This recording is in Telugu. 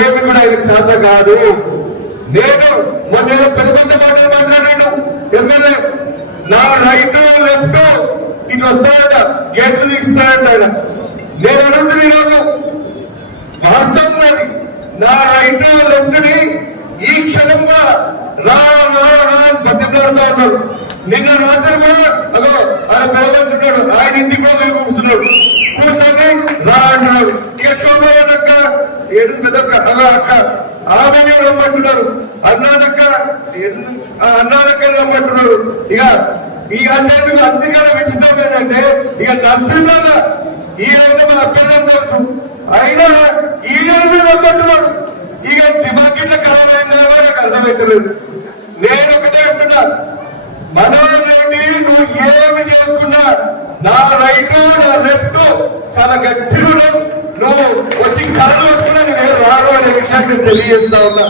ఏమి కూడా ఆయనకు చేత కాదు. నేను మొన్న పెద్ద పెద్ద మాటలు మాట్లాడాను ఎమ్మెల్యే, నా రైట్ లెఫ్ట్ ఇటు వస్తాడంట, గేట్లు తీస్తాడంట ఆయన. నేను అడుగుతున్నా ఈరోజు వాస్తవం అది, నా రైట్ లెఫ్ట్ ని ఈ క్షణంగా రా రా రా బతిలాడుతూ ఉన్నారు. నిన్న రాత్రి కూడా అదో ఆయన పిలవచ్చున్నాడు, ఆయన ఇంటికి కూడా కూర్చున్నాడు, కూర్చొని రా అంటున్నాడు. ఇక శోభయ్యక్క ఏడు పెద్దక్క అలా అక్క ఆమెనే రమ్మంటున్నారు, అన్నాదక్క అన్నాదక్క రమ్మంటున్నారు. ఇక ఈ అధ్యయనం అంతకన్నా విచిత్రం ఏంటంటే ఇక నర్సింహ ఈ రోజు మన పిల్లలు తెలుసు, అయినా ఈ రోజు రమ్మంటున్నాడు. ఇక దిమాకిట్ల ఖరాబ్ అయిందో నాకు అర్థమవుతలేదు. నేను ఒకటే అంటున్నా, మనోహర్ రెడ్డి నువ్వు ఏమి చేసుకున్నా నా రైట్ నా లెఫ్ట్ చాలా గట్టిగా నువ్వు వచ్చి కళ్ళు వస్తున్నా నేను రాను అనే విషయాన్ని తెలియజేస్తా ఉన్నా.